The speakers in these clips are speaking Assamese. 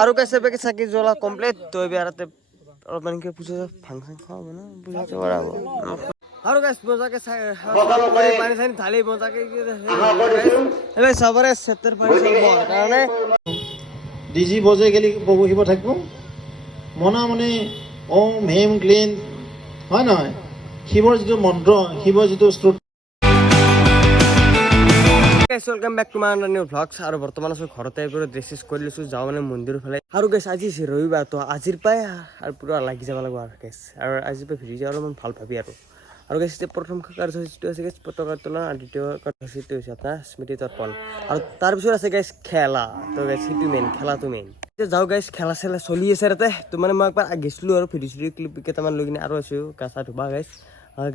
আৰু কৈছে বেগে চাকি জ্বলা কমপ্লিট তো এবাৰতে অলপমানকে পূজা ফাংচন খাব না পূজা কৰাব আৰু গাইস বজাকে কৰি পানী চানি ঢালি বজাকে এবাৰ সবৰে সেতৰ ফাংচন বৰ কাৰণে ডিজি বজে গেলি বহিব থাকিব মনা মনে ওম হেম ক্লিন হয় নহয় শিৱৰ যিটো মন্ত্ৰ শিৱৰ যিটো স্তোত্ৰ guys welcome back to my new vlogs আৰু বৰ্তমান আছো ঘৰতে পুৰা ড্ৰেছেছ কৰি লৈছো যাও মানে মন্দিৰৰ ফালে আৰু গাইস আজি ৰবিবাৰ তো আজিৰ পাই আৰু পুৰা লাগি যাব লাগিব আৰু গাইস আৰু আজি পে ভিডিঅ অলপমান ভাল ভাবি আৰু গাইস প্ৰথম কাৰ্যসূচীটো আছে গাইস পতাকা উত্তোলন আৰু দ্বিতীয় কাৰ্যসূচীটো হৈছে আপোনাৰ স্মৃতি তৰ্পণ আৰু তাৰ পিছত আছে গাইস খেলা তো গাইস সিটো মেইন খেলাটো মেইন যাও গাইস খেলা চেলা চলি আছে ৰাতে তো মানে মই একবাৰ গেছলো আৰু ভিডিঅ ক্লিপ কেইটামান লৈ কিনে আৰু আছো কাছা ধুবা গাইস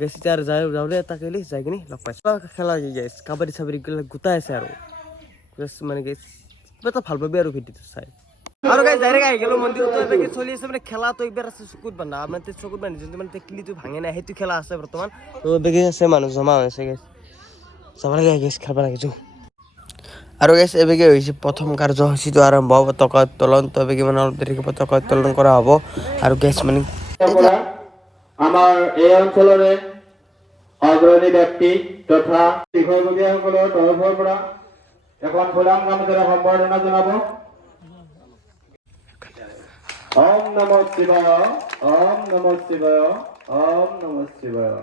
গাইস এতিয়া যাও দে তাকেলি যাই কিনে লগ পাইছো খেলা গাইস কাবাডী চাবাডী গোটাই আছে আৰু মানে গাইস এটা ভাল পাবি আৰু ভিডিঅটো চাই আৰু গাইস ডাইৰেক্ট আহি গেলো মন্দিৰটো এবাকে চলি আছে মানে খেলা তো একবাৰ আছে চকুত বান্ধা মানে চকুত বান্ধি যোনটো মানে টেকলিটো ভাঙে নাই সেইটো খেলা আছে বৰ্তমান তো এবাকে আছে মানুহ জমা হৈছে গাইস চাব লাগে গাইস খাব লাগে যো আৰু গাইস এবাকে হৈছে প্ৰথম কাৰ্যসূচীটো আৰম্ভ হ'ব পতাকা উত্তোলন তো এবাকে মানে অলপ দেৰিকৈ পতাকা উত্তোলন কৰা হ'ব আৰু গাইস মানে আমাৰ এই অঞ্চলৰে অগ্ৰণী ব্যক্তি তথা বিষয়ববীয়াসকলৰ তৰফৰ পৰা এখন ফুলাম গামোচাৰে সম্বৰ্ধনা জনাব ওম নমঃ শিৱায় ওম নমঃ শিৱায় ওম নমঃ শিৱায়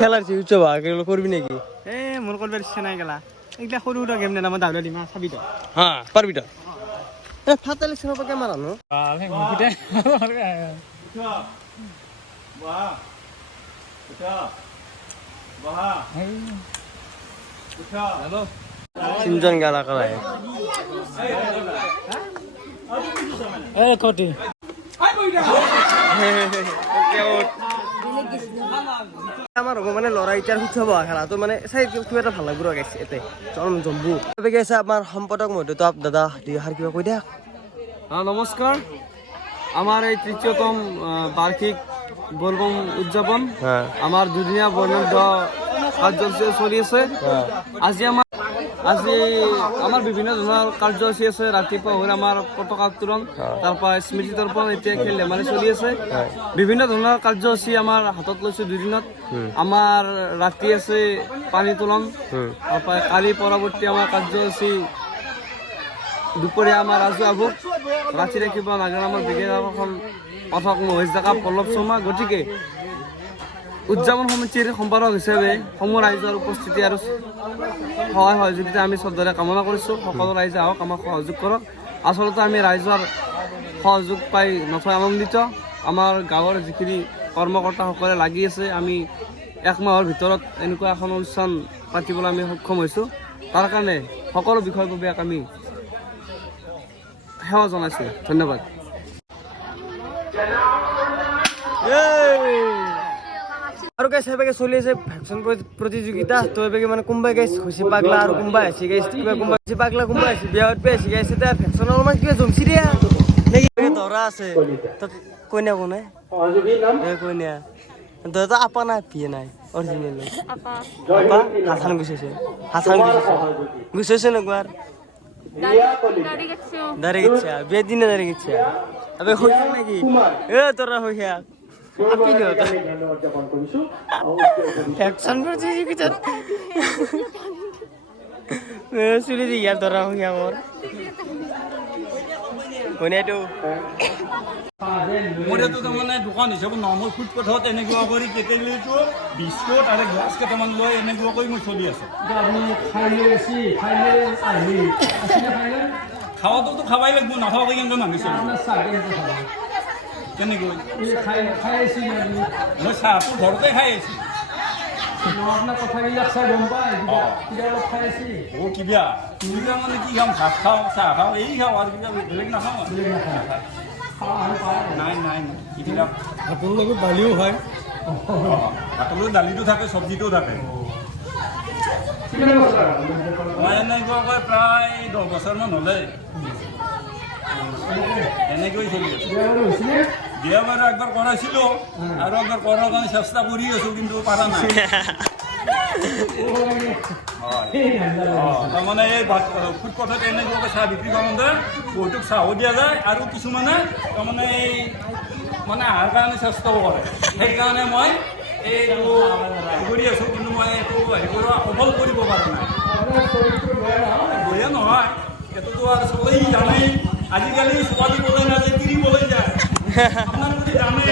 খেলাৰ চিউচ ভাগেলো করবি নাকি এ মোর করবার ইচ্ছা নাই গেলা এগুলা সরু সরু গেম না আমার দাউলা দিমা চাবি তো হ্যাঁ পারবি তো এ ফাতালে সব কে মারানো আলে মুকুটে বাহ উঠা বাহ উঠা হ্যালো তিনজন গালা করায় এ কোটি আমার মানে লড়াইটার উৎসব খেলা তো মানে চাই কিবা এটা ভাল লাগব গাইছে এতে চলম জম্বু তবে গেছে আমার সম্পাদক মধ্যতাপ দাদা দুই হার কিবা কই দেখ নমস্কার আমার এই তৃতীয়তম বার্ষিক বোলবম উদযাপন আমার দুদিনীয়া বর্ণাঢ্য কার্যসূচী চলি আছে আজি আমার বিভিন্ন ধরনের কার্যসূচী আছে ৰাতিপুৱা হল আমার পতাকা উত্তোলন তারপর স্মৃতি তর্পণ এতিয়া খেল ধেমালি চলি আছে বিভিন্ন ধরনের কার্যসূচী আমার হাতত লৈছো দুদিনত আমার রাতি আছে পানী তোলন তারপর কালি পরবর্তী আমার কার্যসূচী দুপৰীয়া আমাৰ ৰাজু আভোগ ৰাতি ৰাখিব নাগাৰ আমাৰ বিজ্ঞান কথক মহেশ ডেকা পল্লৱ শৰ্মা গতিকে উদযাপন সমিতিৰ সম্পাদক হিচাপে সমূহ ৰাইজৰ উপস্থিতি আৰু সহায় সহযোগিতা আমি শ্ৰদ্ধাৰে কামনা কৰিছোঁ সকলো ৰাইজে আহক আমাক সহযোগ কৰক আচলতে আমি ৰাইজৰ সহযোগ পাই নথৈ আনন্দিত আমাৰ গাঁৱৰ যিখিনি কৰ্মকৰ্তাসকলে লাগি আছে আমি এক মাহৰ ভিতৰত এনেকুৱা এখন অনুষ্ঠান পাতিবলৈ আমি সক্ষম হৈছোঁ তাৰ কাৰণে সকলো বিষয়ববীয়াক আমি সেৱা জনাইছোঁ ধন্যবাদ আৰু গাইছ এবাকে চলি আছে ভেকচিন প্ৰতিযোগিতা তো এবাকে মানে কোনোবাই গাইছ হৈছে পাগলা আৰু কোনোবাই আছে গাইছ কিবা কোনোবাই হৈছে পাগলা কোনোবাই আছে বিয়াত পাইছে গাইছ এতিয়া ভেকচিন অলপমান কিবা জমছি দিয়া নেকি ধৰা আছে তো কইনা কোনে কইনা দাদা আপা নাই পিয়ে নাই অৰিজিনেল আপা হাসান গুছেছে গুছেছে নকবার দাঁড়ে গেছে বিয়ের দিনে দাঁড়ে গেছে আবে হইছে নাকি এ তোরা হইয়া চুলি দিয়া ধৰা হইয়া মোৰ কোনেটো মইতো তাৰমানে দোকান হিচাপত নৰ্মেল ফুড পথত এনেকুৱা কৰি কেটেলিটো বিস্কুট আৰু গ্লাছ কেইটামান লৈ এনেকুৱা কৰি মোৰ চলি আছে খাৱাটোতো খাবাই লাগিব নাখাওঁকৈ কিন্তু নামিছোঁ কেনেকৈ মই চাহটো ঘৰতে খাই আছোঁ কিবা কিবা মানে কি খাম ভাত খাওঁ চাহ খাওঁ এই খাওঁ আৰু কিবা বেলেগ নাখাওঁ নাই নাই এইবিলাক ভাতৰ লগত দালিও হয় ভাতৰ লগত দালিটো থাকে চব্জিটোও থাকে মই এনেকুৱাকৈ প্ৰায় 10 বছৰমান হ'লে এনেকৈ চলি আছে বিয়া বাৰু একবাৰ কৰাইছিলোঁ আৰু একবাৰ কৰাৰ কাৰণে চেষ্টা কৰি আছোঁ কিন্তু পাৰা নাই তাৰমানে এই ফুটপাথত এনেকুৱাকৈ চাহ বিক্ৰী কৰোঁতে বহুতোক চাহো দিয়া যায় আৰু কিছুমানে তাৰমানে এই মানে আহাৰ কাৰণে চেষ্টাও কৰে সেইকাৰণে মই এইটো কৰি আছোঁ কিন্তু মই এইটো হেৰি কৰিব সফল কৰিব পৰা নাই বেয়া নহয় এইটোতো আৰু চবেই জানেই আজিকালি ছোৱালী বলে নাযায় তিৰি বলে যায় আপোনালোকে জানে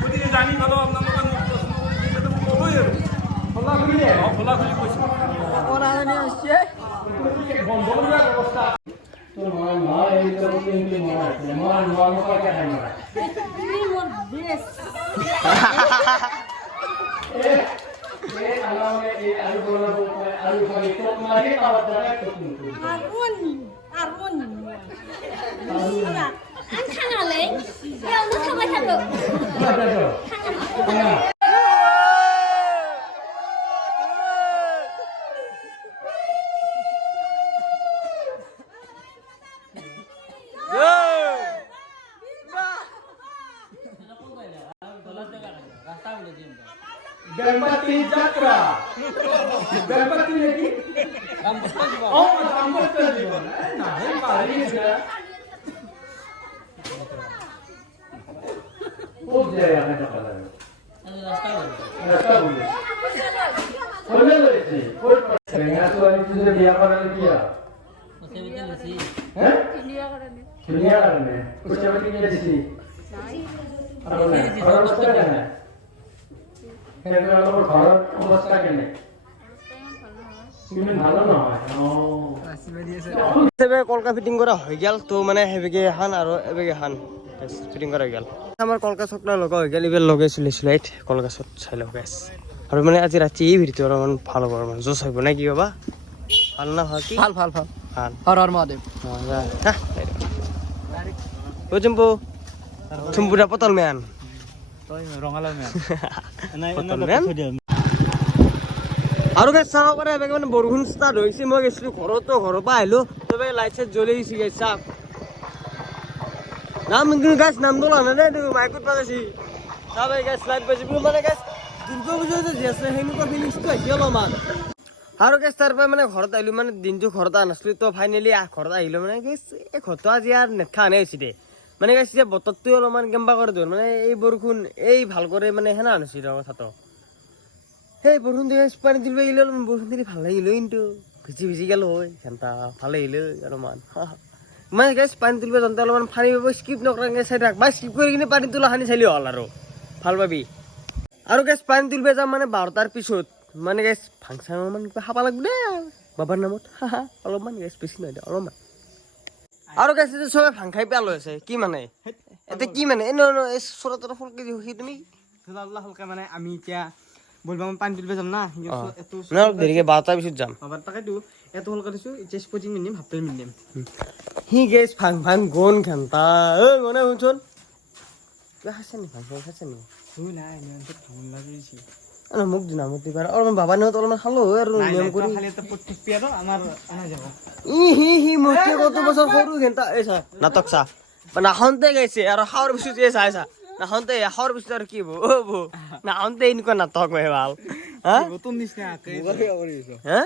গতিকে জানি পালেও আপোনালোকে মোক প্ৰশ্ন কৰি মোক ক'বই আৰু খোলা খুলি কৈছোঁ गणपती जात्रा गणपती नेकी दाम्पत्य जीवन नाही भारी खूप जय आहे रस्ता बोले बोले लेची कोण रेंगासो आणि तुझे बिया करायला किया हैं दुनिया करने कुछ भी नहीं दिसी और अवस्था क्या है ঘৰৰ অৱস্থা কেনে ইমান ভালো নহয় কলকা ফিটিং কৰা হৈ গেল তো মানে হেবেগে এখন আৰু এবেগে এখন ফিটিং কৰা হৈ গেল আমাৰ কলকা চকলা লগা হৈ গেল এইবাৰ লগাই চলিছিল লাইট কলকা চত চাই লগাই আছে আৰু মানে আজি ৰাতি এই ভিডিঅ'টো অলপমান ভাল হ'ব মানে জোচ আহিব নে কি বাবা ভাল না হয় কি ভাল ভাল ভাল ভাল হৰ হৰ মহাদেৱ ও চুম্পু চুম্পুটা পতল মেন ৰঙালাও আৰু গাছ চাব পাৰে এবেগে মানে বৰষুণ ষ্টাৰ্ট হৈছে মই গৈছিলো ঘৰতো ঘৰৰ পৰা আহিলো তবে লাইট চাইট জ্বলি গৈছে গাছ চাপ নাম কিন্তু গাছ নাম দোলা নাই দেই মাইকত পাইছি চাবে গাছ লাইট বাজি মানে গাছ দুৰ্গা পূজা যে আছে সেনেকুৱা ফিলিংছটো আহিছে অলপমান আৰু গাছ তাৰ পৰা মানে ঘৰত আহিলো মানে দিনটো ঘৰত অহা নাছিলো তো ফাইনেলি ঘৰত আহিলো মানে গাছ এই ঘৰটো আজি আৰু নেটখা আনে হৈছে দে মানে গাছ এতিয়া বতৰটো অলপমান কেম্বা কৰি দিওঁ মানে এই বৰষুণ এই ভাল কৰে মানে সেনা আনিছিল কথাটো সেই বৰষুণ দি পানী তুলিব গেলে অলপমান বৰষুণ দিলে ভাল লাগিল কিন্তু ভিজি ভিজি গেল হয় ঘণ্টা ভাল লাগিল অলপমান মানে গাছ পানী তুলিব যাওঁতে অলপমান পানী পাব স্কিপ নকৰাকৈ চাই থাক বা স্কিপ কৰি কিনে পানী তোলা সানি চালি হ'ল আৰু ভাল পাবি আৰু গাছ পানী তুলিব যাম মানে 12টাৰ পিছত মানে গাছ ফাংচন অলপমান কিবা খাব লাগিব দেই বাবাৰ নামত অলপমান গাছ বেছি নহয় দে অলপমান আৰু গাছ চবে ভাং খাই পেলাই লৈ আছে কি মানে এতিয়া কি মানে এই এই চৰা তৰা ফুল কেজি সি তুমি হলকে মানে আমি এতিয়া বলবাম পানী তুলিব যাম না দেৰিকে 12টাৰ পিছত যাম তাকেতো এত হলকে দিছো এতিয়া স্পৰ্টিং পিন্ধিম হাফ পেণ্ট পিন্ধিম সি গেছ ভাং ভাং গন ঘণ্টা ঐ মনে শুনচোন কিবা খাইছে নি ভাং খাইছে নি নাই ভাঙন লাগিছে মোক দিনা মোক দিবা অলপমান বাবা নিহত অলপমান খালো আৰু নিয়ম কৰি খালি এটা প্ৰত্যেক পিয়াৰো আমাৰ আনা যাব ই মোতকে কত বছৰ সৰু ঘণ্টা এই চা নাটক চা নাখনতে গাইছে আৰু খাওয়াৰ পিছত এই চাই চা নাখনতে খাওয়াৰ পিছত আৰু কি বো অ বো নাখনতে এনেকুৱা নাটক মই ভাল হা নতুন নিচিনা হা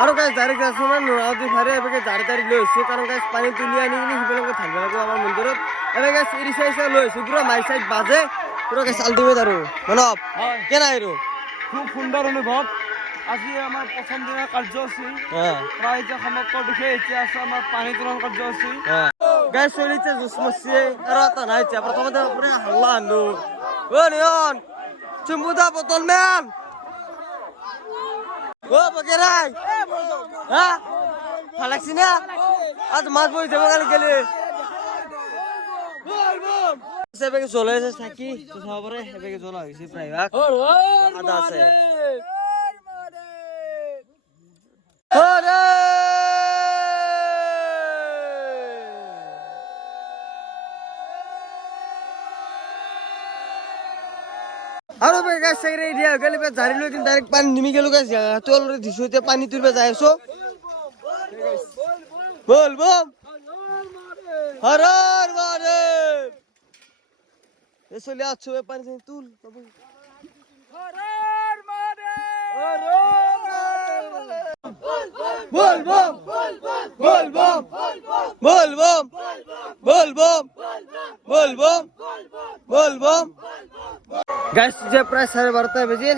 আৰু গাছ ডাইৰেক্ট যাইছো না নৰাৱতী ফাৰে এবাকে জাৰি তাৰি লৈ আহিছো কাৰণ গাছ পানী তুলি আনি কিনি সিফালকে থাকিব লাগিব আমাৰ মন্দিৰত এবাৰ গাছ এৰি চাই লৈ আহিছো পুৰা মাইক চাইক বাজে পুৰা গাছ আল্টিমেট আৰু মানৱ কেনে আৰু খুব সুন্দৰ অনুভৱ আজি আমাৰ প্ৰথম দিনৰ কাৰ্যসূচী প্ৰায় যে সমাপ্ত দিশে এতিয়া আছে আমাৰ পানী তোলাৰ কাৰ্যসূচী গাইছ চলিছে জুচ মরছে আর তা নাই চা প্রথমে পুরো হাল্লা আনো ও নিয়ন চুম্বুদা বোতল ম্যান ও বগেরাই হ্যাঁ ফালাক্সি না আজ মাছ বই যাবো কাল গেলে সেবেকে চলে এসে থাকি তো সবরে সেবেকে চলা হয়েছে প্রায় ভাগ আদা আছে আৰু গাছ চাইৰে দিয়া গেলে জাৰি লৈ কিন্তু ডাইৰেক্ট পানী নিমি গেলো গাছ তো অলৰেডি দিছো এতিয়া পানী তুলবা যাই আছো বল বল হৰ হৰ মহাদেৱ এ চলি আছো এ পানী তুল বাবু হৰ হৰ মহাদেৱ বল বল বল বল বল বল বল বল বল বল বল বল গাইস যে প্রায় 12:30 বাজে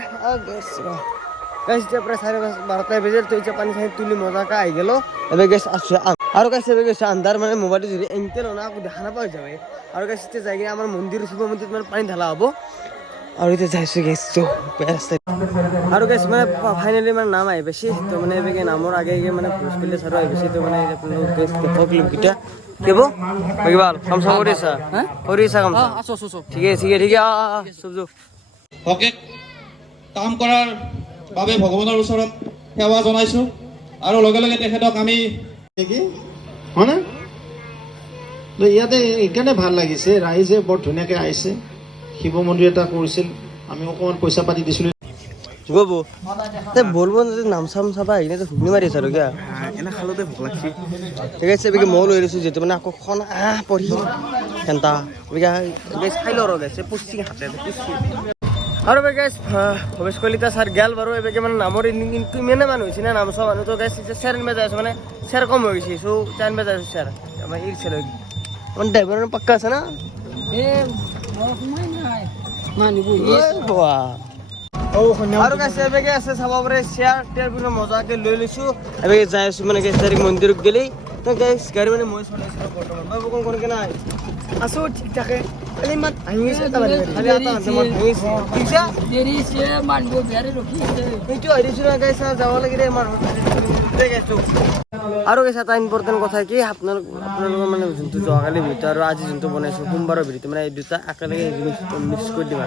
গাইস যে প্রায় 12:30 বাজে তো এই পানি খাই তুলি মজা কা আই গেল এবে গাইস আছে আর গাইস এবে গাইস আন্ধার মানে মোবাইল ধরে এনতে না কো দেখা না পাওয়া যাবে আর গাইস তে জায়গা আমার মন্দির শিব মন্দির মানে পানি ঢালা হবো আর এটা যাইছো গাইস তো রাস্তা আর গাইস মানে ফাইনালি মানে নাম আই বেশি তো মানে এবে নামর আগে মানে পুলিশ করলে সারা আই বেশি তো মানে আপনারা গাইস দেখো কিলোমিটার কেবো বাকিবাল কামসা কৰিছা হ্যাঁ কৰিছা কামসা আছো আছো ঠিক আছে সবজো হকে কাম কৰাৰ বাবে ভগৱানৰ ওচৰত সেৱা জনাইছো আৰু লগে লগে তেখেতক আমি কি হয়নে তো ইয়াতে এইকাৰণে ভাল লাগিছে ৰাইজে বৰ ধুনীয়াকৈ আহিছে শিৱ মন্দিৰ এটা কৰিছিল আমি অকণমান পইচা পাতি দিছিলোঁ গবো তে বলবো নাম সাম চাবা এনে তো ঘুগনি মারি আছো কিয়া এনে খালোতে ভোক লাগছি ঠিক আছে বেগে মল লৈ লৈছো যেতে মানে আকৌ খন পঢ়ি কেনতা বেগে গাইস খাইলো ৰ গাইস পুষ্টি হাতে পুষ্টি আৰু বে গাইস ভবেশ কলিতা স্যাৰ গেল বাৰো এবেগে মানে নামৰ কিন্তু মেনে মানুহ হৈছে না নাম সব মানুহ তো গাইস স্যার মে যাইছো মানে স্যার কম হৈ গৈছে সো টাইম মে যাইছো স্যার আমাৰ ইৰ ছিল মানে ড্ৰাইভাৰ পাক্কা আছে না এ মই নাই মানিব বাবা আৰু গাইছ এবেগে আছে চাব পাৰে চেয়াৰ টেয়াৰ বিনা মজাকে লৈ লৈছো এবেগে যাই আছো মানে গাইছ ডাইৰেক্ট মন্দিৰত গেলি তো গাইছ গাড়ী মানে মই চলাইছো বৰ্তমান বাবু কোন কেনে নাই আছো ঠিক থাকে খালি মাত আহিছে তাবাৰে খালি আটা আছে মাত আহিছে ঠিক আছে দেৰি সে মানব বেৰে ৰখিছে এইটো আহিছো না গাইছ যাব লাগিলে মানুহ গাইছো আৰু গাইছ এটা ইম্পৰ্টেণ্ট কথা কি আপোনালোকৰ মানে যোনটো যোৱাকালি ভিডিঅ' আৰু আজি যোনটো বনাইছো সোমবাৰৰ ভিডিঅ' মানে এই দুটা একেলগে মিক্স কৰি দিবা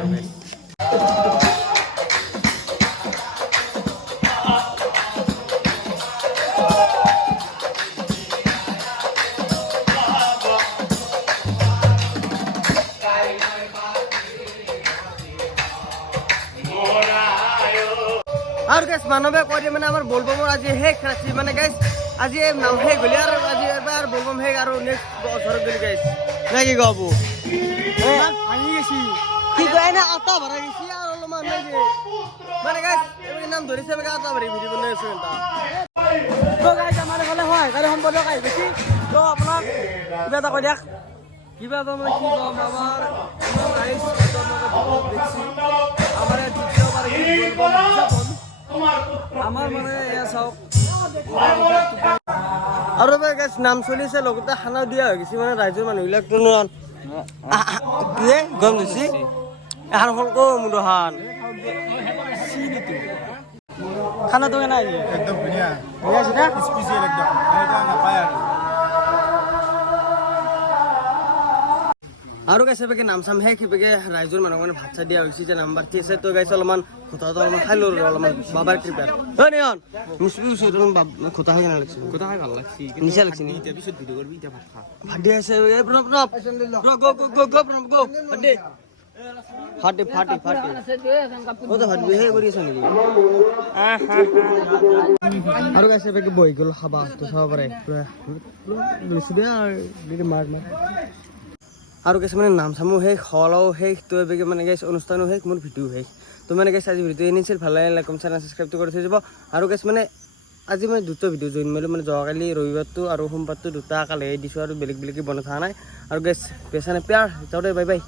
আর গাইস মানবে কই মানে আমার বলবমর আজি হেক রাখছি মানে গাইস আজি নাম হে গলি আর আজি এবার বলবম হে আর নেক্সট বছর গলি গাইস নাকি গাবো ভাঙি গেছি কি কই না আটা ভরা গেছি আর অলমান নাই মানে গাইস এর নাম ধরিছে বেগা আটা ভরি ভিডিও বনাইছো এটা তো গাইস আমার হলে হয় গাড়ি সম্পর্ক আই বেশি তো আপনার কিবা এটা কই দেখ কিবা তো মানে কি কম আমার গাইস তো আমাকে দেখছি আমার দ্বিতীয়বার আমার মানে এয়া চাওক আৰু গাইছ নাম চলিছে লগতে খানা দিয়া হৈ গৈছে মানে ৰাইজৰ মানুহবিলাক গম দিছি এখন ফলক মুদহান খানাটো কেনে একদম ধুনীয়া স্পেচিয়েল একদম নাপায় আৰু গাইছে বেগে নাম চাম শেষ বেগে ৰাইজৰ মানুহ মানে ভাত চাই দিয়া হৈছে যে নাম্বাৰ কি আছে তো গাইছে অলপমান খুঁটাটো অলপমান খাই লো অলপমান বাবাৰ কৃপাত হয় নিয়ন মুছলি খুঁটা খাই কেনে লাগছে খুঁটা খাই ভাল লাগছে নিচা লাগছে নি এতিয়া পিছত ভিডিঅ' কৰিবি এতিয়া ভাত খা ভাত দিয়া আছে প্ৰণৱ গো ফাটি ও তো ফাটি হে কৰি আছে নেকি আৰু গাইছে বেগে বহি গ'ল খাবা তো চাব পাৰে লৈছো দিয়া আৰু মাৰ আৰু কিছুমানে নাম চামো শেষ হলাও শেষ তো এবেগে মানে গাইছ অনুষ্ঠানো শেষ মোৰ ভিডিঅ' শেষ তো মানে গাইছ আজি ভিডিঅ' এনেছিল ভাল লাগিলে লাইক চেনেল সাবস্ক্ৰাইবটো কৰি থৈ যাব আৰু গাইছ মানে আজি মই দুটা ভিডিঅ' জইন মাৰিলোঁ মানে যোৱাকালি ৰবিবাৰটো আৰু সোমবাৰটো দুটা একেলগে দিছোঁ আৰু বেলেগ বেলেগকৈ বনাই থকা নাই আৰু গাইছ পেচানে প্যাৰ যাওঁতে বাই বাই